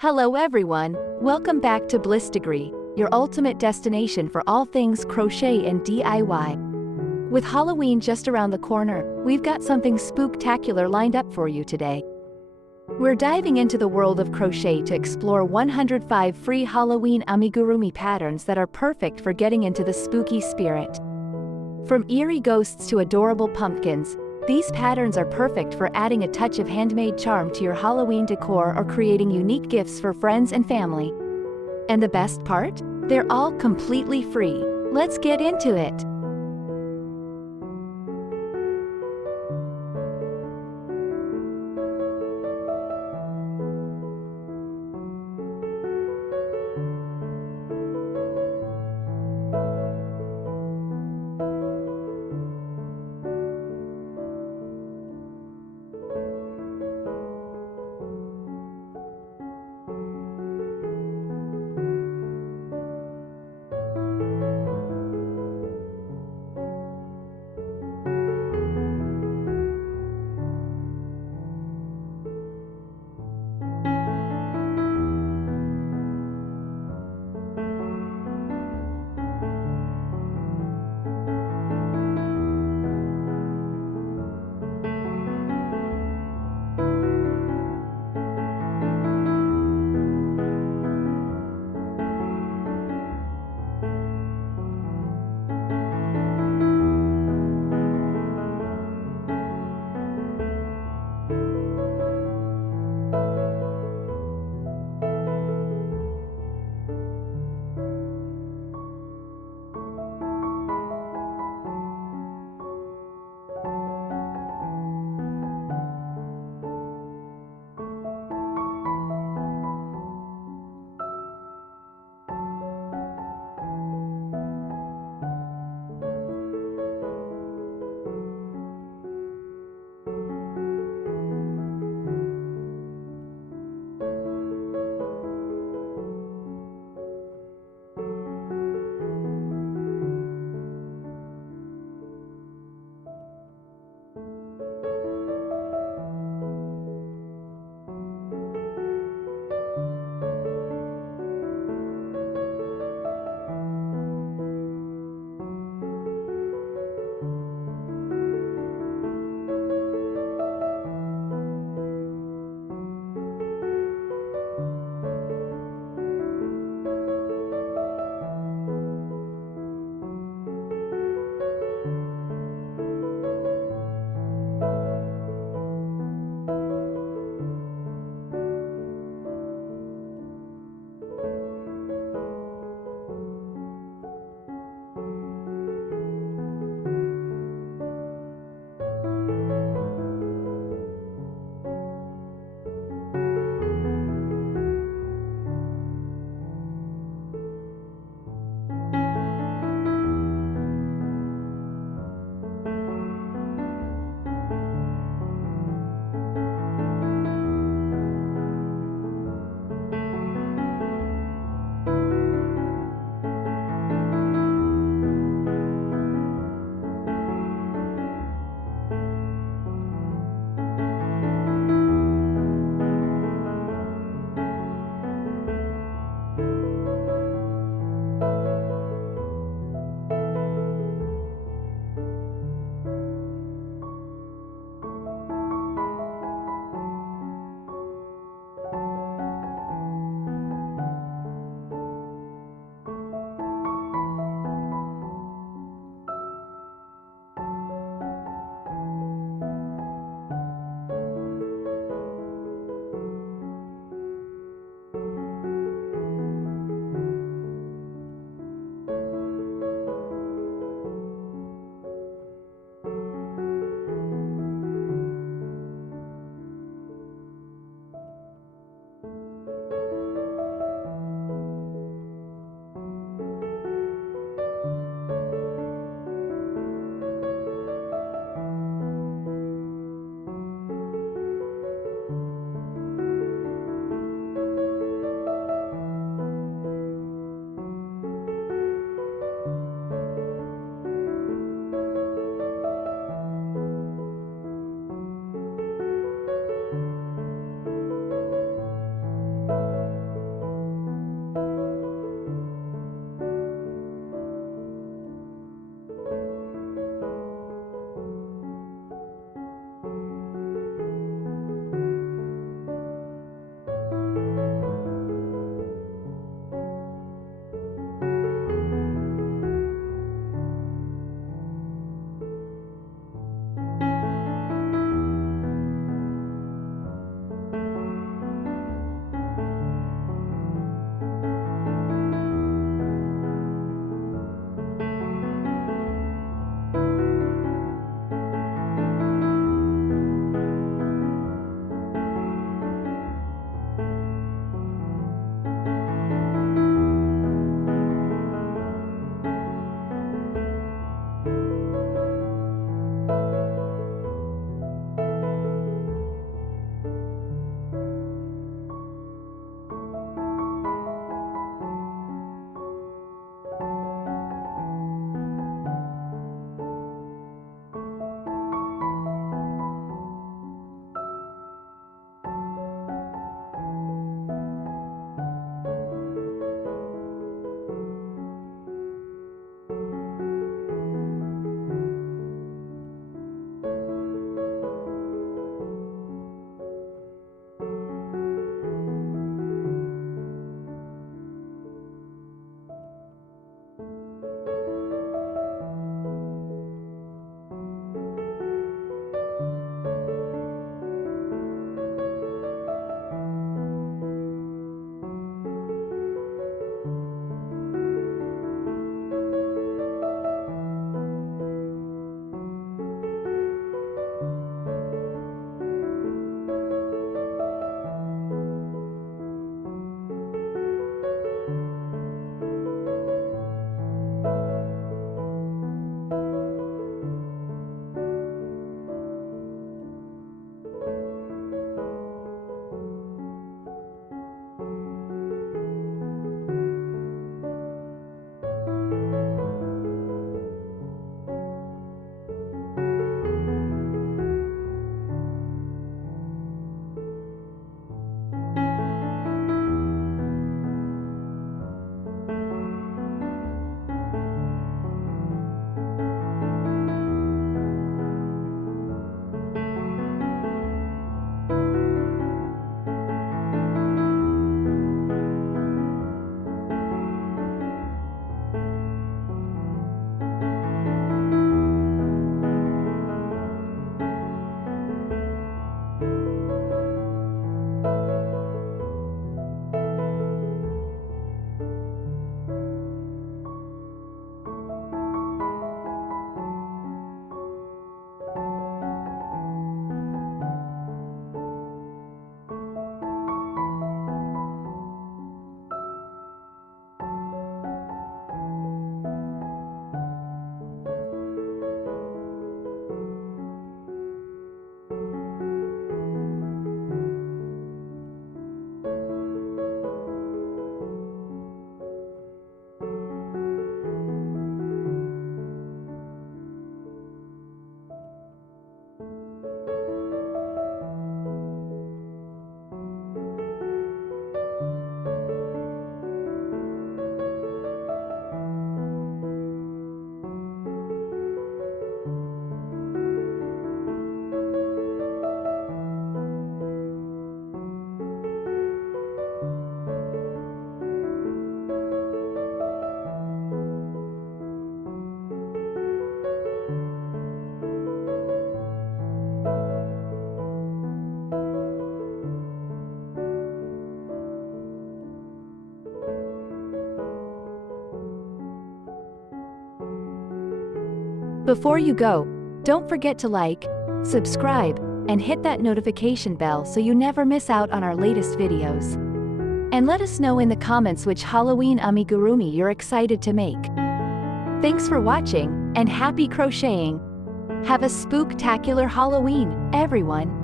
Hello everyone, welcome back to Bliss Degree, your ultimate destination for all things crochet and DIY. With Halloween just around the corner, we've got something spook-tacular lined up for you today. We're diving into the world of crochet to explore 105 free Halloween amigurumi patterns that are perfect for getting into the spooky spirit. From eerie ghosts to adorable pumpkins, these patterns are perfect for adding a touch of handmade charm to your Halloween decor or creating unique gifts for friends and family. And the best part? They're all completely free. Let's get into it. Before you go, don't forget to like, subscribe, and hit that notification bell so you never miss out on our latest videos. And let us know in the comments which Halloween amigurumi you're excited to make. Thanks for watching, and happy crocheting! Have a spook-tacular Halloween, everyone!